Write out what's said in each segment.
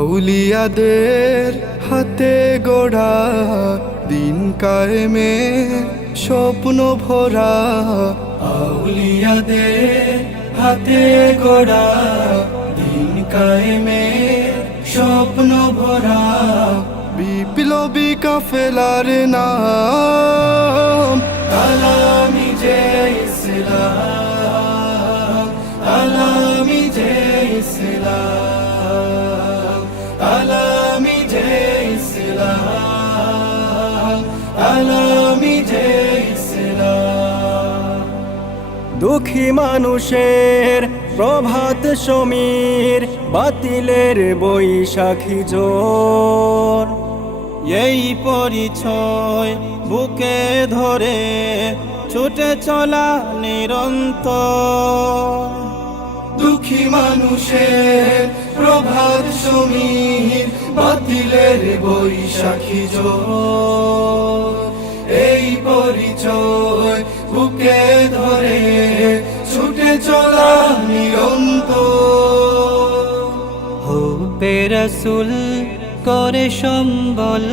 আউলিয়াদের হাতে গড়া দিন কায়েমের স্বপ্ন ভরা, আউলিয়াদের হাতে গড়া দিন কায়েমের স্বপ্ন ভরা। বিপ্লবী কাফেলার নাম আলামি যে ইসলাম, আলামি যে ইসলাম, আলামি যে ইসলাম, আলামি যে ইসলাম। দুঃখী মানুষের প্রভাত সমীর, বাতিলের বৈশাখী জোর, এই পরিচয় বুকে ধরে ছুটে চলা নিরন্তর। দুঃখী মানুষের প্রভাত সমীর, বাতিলের বৈশাখী জোর, এই পরিচয় বুকে ধরে ছুটে চলা নিরন্তর। হুব্বে রাসূল করে সম্বল,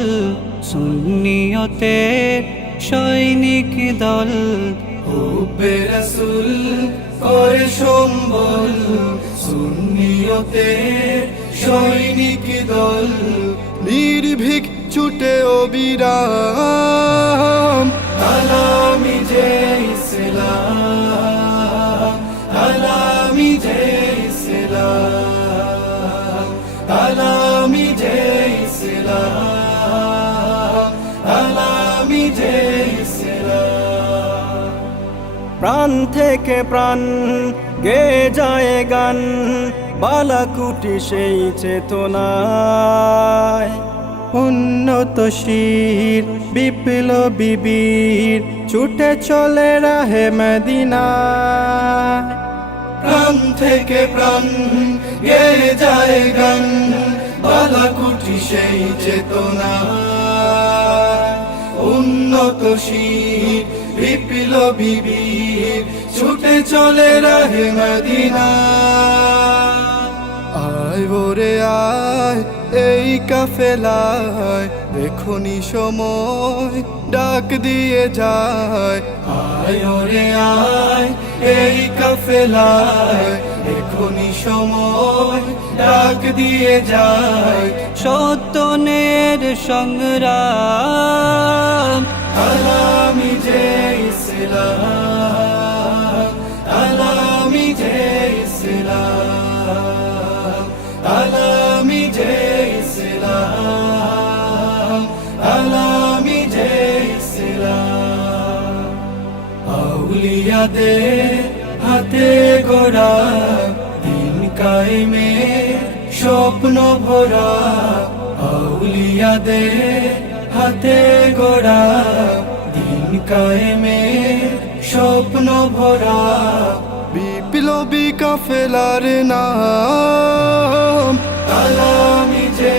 সুন্নিয়তের সৈনিক দল। হুব্বে রাসূল করে সম্বল, সুন্নিয়তের সৈনিক দল। নির্ভীক ছুটে অবিরাম আলামি যে ইসলাম, আলামি যে ইসলাম, আলামি যে ইসলাম, আলামি যে ইসলাম। প্রাণ থেকে প্রাণ গে যায় গান, বালাকুটি সেই চেতনায়। উন্নত শির বিপ্লবী বীর, ছুটে চলে রাহে মদিনায়। প্রাণ থেকে প্রাণ গে যায় গান, বালাকুটি সেই চেতনা। উন্নত শির বিপ্লবী বীর, ছুটে চলে রাহে মদিনা। আয় ওরে আয় এই কাফেলায়, এখনি সময় ডাক দিয়ে যায়। আয় ওরে আয় এই কাফেলায়, এখনি সময় ডাক দিয়ে যায়। সত্যনের সংগ্রাম আলামি যে ইসলাম, আলামি যে ইসলাম, আলামি যে ইসলাম, আলামি যে ইসলাম। আউলিয়াদের হাতে গড়া দিন কায়েমের স্বপ্ন ভরা, আউলিয়াদের হাতে গড়া দিন কায়েমের স্বপ্ন ভরা। বিপ্লবী কাফেলার নাম আলামি যে